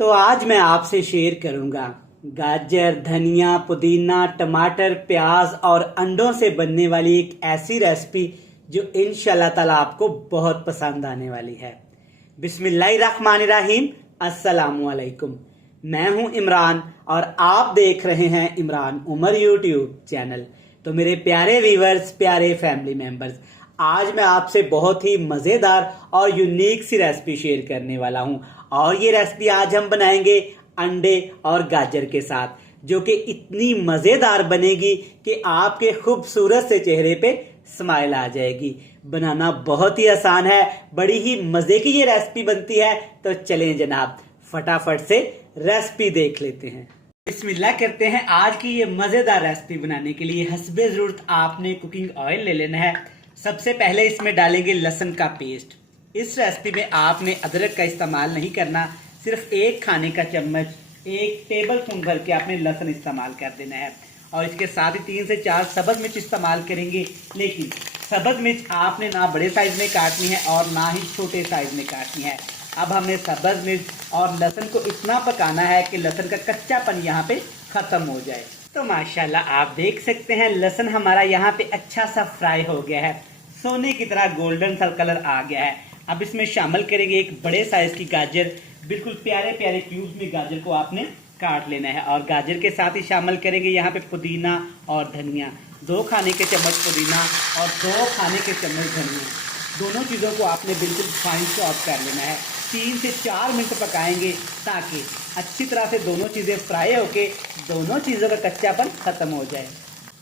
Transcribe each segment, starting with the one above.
तो आज मैं आपसे शेयर करूंगा गाजर, धनिया, पुदीना, टमाटर, प्याज और अंडों से बनने वाली एक ऐसी रेसिपी जो इंशाल्लाह ताला आपको बहुत पसंद आने वाली है। बिस्मिल्लाहिर्रहमानिर्रहीम, अस्सलामुअलैकुम। मैं हूं इमरान और आप देख रहे हैं इमरान उमर यूट्यूब चैनल। तो मेरे प्यारे व्यूवर्स, प्यारे फैमिली मेंबर्स, आज मैं आपसे बहुत ही मज़ेदार और यूनिक सी रेसिपी शेयर करने वाला हूं। और ये रेसिपी आज हम बनाएंगे अंडे और गाजर के साथ, जो कि इतनी मज़ेदार बनेगी कि आपके खूबसूरत से चेहरे पे स्माइल आ जाएगी। बनाना बहुत ही आसान है, बड़ी ही मज़े की ये रेसिपी बनती है। तो चलें जनाब, फटाफट से रेसिपी देख लेते हैं। बिस्मिल्लाह करते हैं। आज की ये मज़ेदार रेसिपी बनाने के लिए हस्बे ज़रूरत आपने कुकिंग ऑयल ले लेना है। सबसे पहले इसमें डालेंगे लहसुन का पेस्ट। इस रेसिपी में आपने अदरक का इस्तेमाल नहीं करना, सिर्फ एक खाने का चम्मच, 1 टेबल स्पून भर के आपने लहसुन इस्तेमाल कर देना है। और इसके साथ ही 3 से 4 सब्ज़ मिर्च इस्तेमाल करेंगे, लेकिन सब्ज़ मिर्च आपने ना बड़े साइज में काटनी है और ना ही छोटे साइज में काटनी है। अब हमने सब्ज़ मिर्च और लहसुन को इतना पकाना है कि लहसुन का कच्चापन यहाँ पे ख़त्म हो जाए। तो माशाल्लाह आप देख सकते हैं लहसुन हमारा यहाँ पे अच्छा सा फ्राई हो गया है, सोने की तरह गोल्डन सा कलर आ गया है। अब इसमें शामिल करेंगे एक बड़े साइज की गाजर। बिल्कुल प्यारे प्यारे क्यूब्स में गाजर को आपने काट लेना है। और गाजर के साथ ही शामिल करेंगे यहाँ पे पुदीना और धनिया। 2 खाने के चम्मच पुदीना और 2 खाने के चम्मच धनिया, दोनों चीज़ों को आपने बिल्कुल फाइन चॉप कर लेना है। 3 से 4 मिनट पकाएंगे ताकि अच्छी तरह से दोनों चीज़ें फ्राई होके दोनों चीज़ों का कच्चापन ख़त्म हो जाए।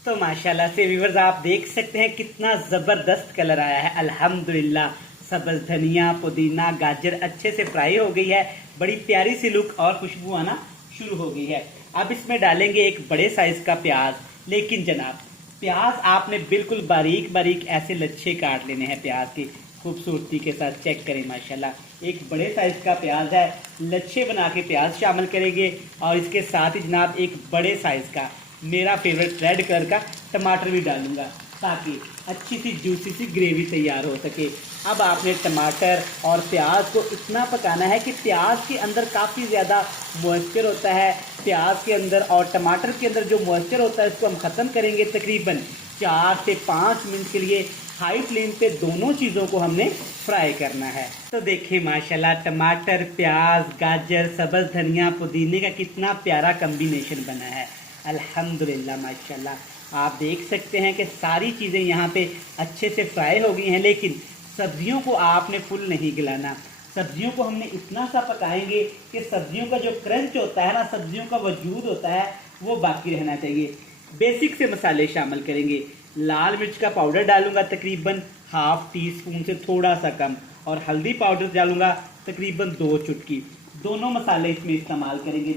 तो माशाल्लाह से व्यूअर्स आप देख सकते हैं कितना ज़बरदस्त कलर आया है। अल्हम्दुलिल्लाह सब्ज़ धनिया, पुदीना, गाजर अच्छे से फ्राई हो गई है। बड़ी प्यारी सी लुक और खुशबू आना शुरू हो गई है। अब इसमें डालेंगे एक बड़े साइज़ का प्याज। लेकिन जनाब, प्याज आपने बिल्कुल बारीक बारीक ऐसे लच्छे काट लेने हैं। प्याज की खूबसूरती के साथ चेक करें, माशाल्लाह एक बड़े साइज़ का प्याज है, लच्छे बना के प्याज शामिल करेंगे। और इसके साथ ही जनाब एक बड़े साइज़ का, मेरा फेवरेट रेड कलर का टमाटर भी डालूंगा ताकि अच्छी सी जूसी सी ग्रेवी तैयार हो सके। अब आपने टमाटर और प्याज को इतना पकाना है कि प्याज के अंदर काफ़ी ज़्यादा मॉइस्चर होता है। प्याज के अंदर और टमाटर के अंदर जो मॉइस्चर होता है इसको हम ख़त्म करेंगे। तकरीबन 4 से 5 मिनट के लिए हाई फ्लेम पे दोनों चीज़ों को हमने फ्राई करना है। तो देखिए माशाल्लाह टमाटर, प्याज, गाजर, सब्ज़ धनिया, पुदीने का कितना प्यारा कम्बिनेशन बना है। अल्हम्दुलिल्लाह माशाल्लाह आप देख सकते हैं कि सारी चीज़ें यहाँ पे अच्छे से फ्राई हो गई हैं। लेकिन सब्जियों को आपने फुल नहीं गलाना। सब्जियों को हमने इतना सा पकाएंगे कि सब्जियों का जो क्रंच होता है ना, सब्जियों का वजूद होता है, वो बाकी रहना चाहिए। बेसिक से मसाले शामिल करेंगे। लाल मिर्च का पाउडर डालूंगा तकरीबन ½ टीस्पून से थोड़ा सा कम, और हल्दी पाउडर डालूंगा तकरीबन 2 चुटकी। दोनों मसाले इसमें इस्तेमाल करेंगे।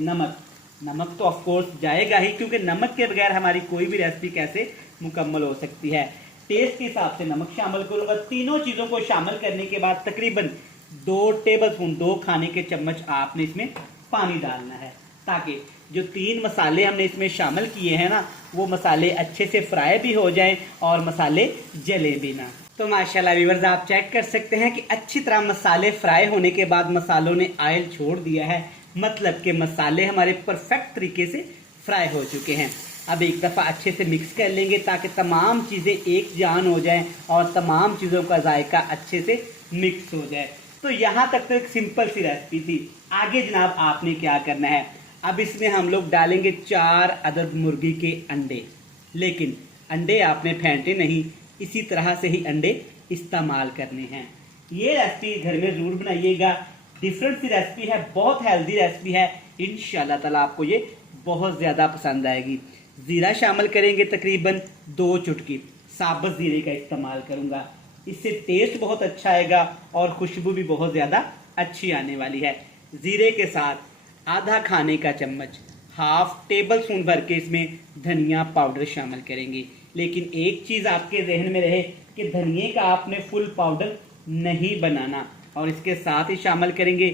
नमक तो ऑफ कोर्स जाएगा ही, क्योंकि नमक के बगैर हमारी कोई भी रेसिपी कैसे मुकम्मल हो सकती है। टेस्ट के हिसाब से नमक शामिल करूँगा। तीनों चीज़ों को शामिल करने के बाद तकरीबन 2 टेबल स्पून, 2 खाने के चम्मच आपने इसमें पानी डालना है, ताकि जो 3 मसाले हमने इसमें शामिल किए हैं ना, वो मसाले अच्छे से फ्राई भी हो जाएं और मसाले जले भी ना। तो माशाल्लाह व्यूअर्स आप चेक कर सकते हैं कि अच्छी तरह मसाले फ्राई होने के बाद मसालों ने ऑयल छोड़ दिया है, मतलब कि मसाले हमारे परफेक्ट तरीके से फ्राई हो चुके हैं। अब एक दफ़ा अच्छे से मिक्स कर लेंगे ताकि तमाम चीज़ें एक जान हो जाएं और तमाम चीज़ों का जायका अच्छे से मिक्स हो जाए। तो यहाँ तक तो एक सिंपल सी रेसिपी थी। आगे जनाब आपने क्या करना है, अब इसमें हम लोग डालेंगे 4 अदद मुर्गी के अंडे। लेकिन अंडे आपने फेंटे नहीं, इसी तरह से ही अंडे इस्तेमाल करने हैं। ये रेसिपी घर में ज़रूर बनाइएगा। डिफरेंट सी रेसिपी है, बहुत हेल्दी रेसिपी है। इंशाल्लाह ताला आपको ये बहुत ज़्यादा पसंद आएगी। ज़ीरा शामिल करेंगे तकरीबन 2 चुटकी। साबुत ज़ीरे का इस्तेमाल करूँगा, इससे टेस्ट बहुत अच्छा आएगा और खुशबू भी बहुत ज़्यादा अच्छी आने वाली है। ज़ीरे के साथ आधा खाने का चम्मच, ½ टेबल स्पून भर के इसमें धनिया पाउडर शामिल करेंगे। लेकिन एक चीज़ आपके जहन में रहे कि धनिए का आपने फुल पाउडर नहीं बनाना। और इसके साथ ही शामिल करेंगे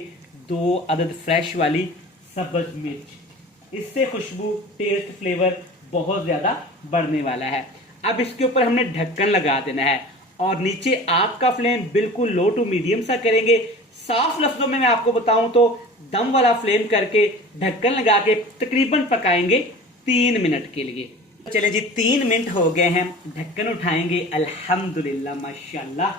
2 अदद फ्रेश वाली सब्ज़ मिर्च। इससे खुशबू, टेस्ट, फ्लेवर बहुत ज़्यादा बढ़ने वाला है। अब इसके ऊपर हमने ढक्कन लगा देना है और नीचे आग का फ्लेम बिल्कुल लो टू मीडियम सा करेंगे। साफ लफ्जों में मैं आपको बताऊं तो दम वाला फ्लेम करके ढक्कन लगा के तकरीबन पकाएंगे 3 मिनट के लिए। चले जी 3 मिनट हो गए हैं, ढक्कन उठाएंगे। अल्हम्दुलिल्लाह माशाल्लाह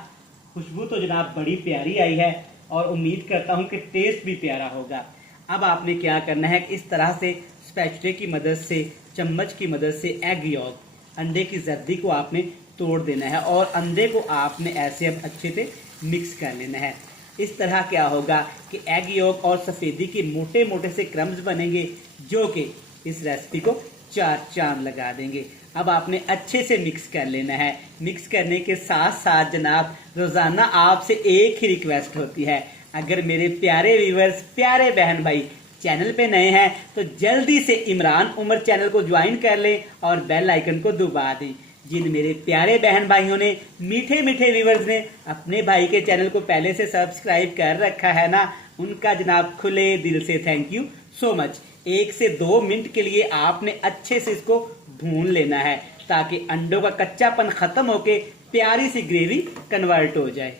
खुशबू तो जनाब बड़ी प्यारी आई है और उम्मीद करता हूं कि टेस्ट भी प्यारा होगा। अब आपने क्या करना है, इस तरह से स्पैचुले की मदद से, चम्मच की मदद से एग यॉक अंडे की जर्दी को आपने तोड़ देना है और अंडे को आपने ऐसे अब अच्छे से मिक्स कर लेना है। इस तरह क्या होगा कि एग यॉक और सफ़ेदी के मोटे मोटे से क्रम्स बनेंगे जो कि इस रेसिपी को 4 चांद लगा देंगे। अब आपने अच्छे से मिक्स कर लेना है। मिक्स करने के साथ साथ जनाब रोज़ाना आपसे एक ही रिक्वेस्ट होती है, अगर मेरे प्यारे व्यूवर्स, प्यारे बहन भाई चैनल पे नए हैं तो जल्दी से इमरान उमर चैनल को ज्वाइन कर लें और बेल आइकन को दबा दें। जिन मेरे प्यारे बहन भाइयों ने, मीठे मीठे व्यूवर्स ने अपने भाई के चैनल को पहले से सब्सक्राइब कर रखा है ना, उनका जनाब खुले दिल से थैंक यू सो मच। 1 से 2 मिनट के लिए आपने अच्छे से इसको भून लेना है ताकि अंडों का कच्चापन खत्म होके प्यारी सी ग्रेवी कन्वर्ट हो जाए।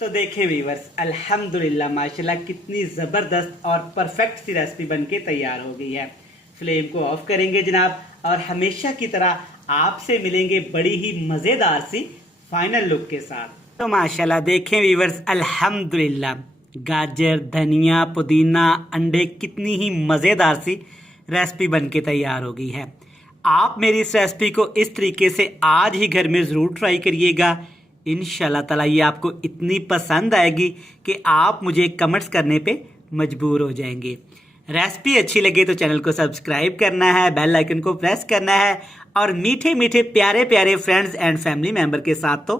तो देखें व्यूवर्स, अल्हम्दुलिल्लाह माशाल्लाह कितनी ज़बरदस्त और परफेक्ट सी रेसिपी बनके तैयार हो गई है। फ्लेम को ऑफ करेंगे जनाब और हमेशा की तरह आपसे मिलेंगे बड़ी ही मज़ेदार सी फाइनल लुक के साथ। तो माशाल्लाह देखें व्यूवर्स, अल्हम्दुलिल्लाह गाजर, धनिया, पुदीना, अंडे, कितनी ही मज़ेदार सी रेसिपी बनके तैयार हो गई है। आप मेरी इस रेसिपी को इस तरीके से आज ही घर में ज़रूर ट्राई करिएगा। इंशाल्लाह ताला ये आपको इतनी पसंद आएगी कि आप मुझे कमेंट्स करने पे मजबूर हो जाएंगे। रेसिपी अच्छी लगे तो चैनल को सब्सक्राइब करना है, बेल आइकन को प्रेस करना है और मीठे मीठे प्यारे प्यारे फ्रेंड्स एंड फैमिली मेम्बर के साथ तो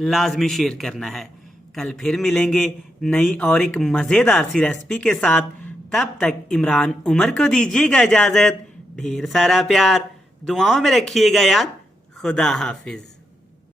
लाजमी शेयर करना है। कल फिर मिलेंगे नई और एक मज़ेदार सी रेसिपी के साथ। तब तक इमरान उमर को दीजिएगा इजाज़त। ढेर सारा प्यार, दुआओं में रखिएगा याद। खुदा हाफिज।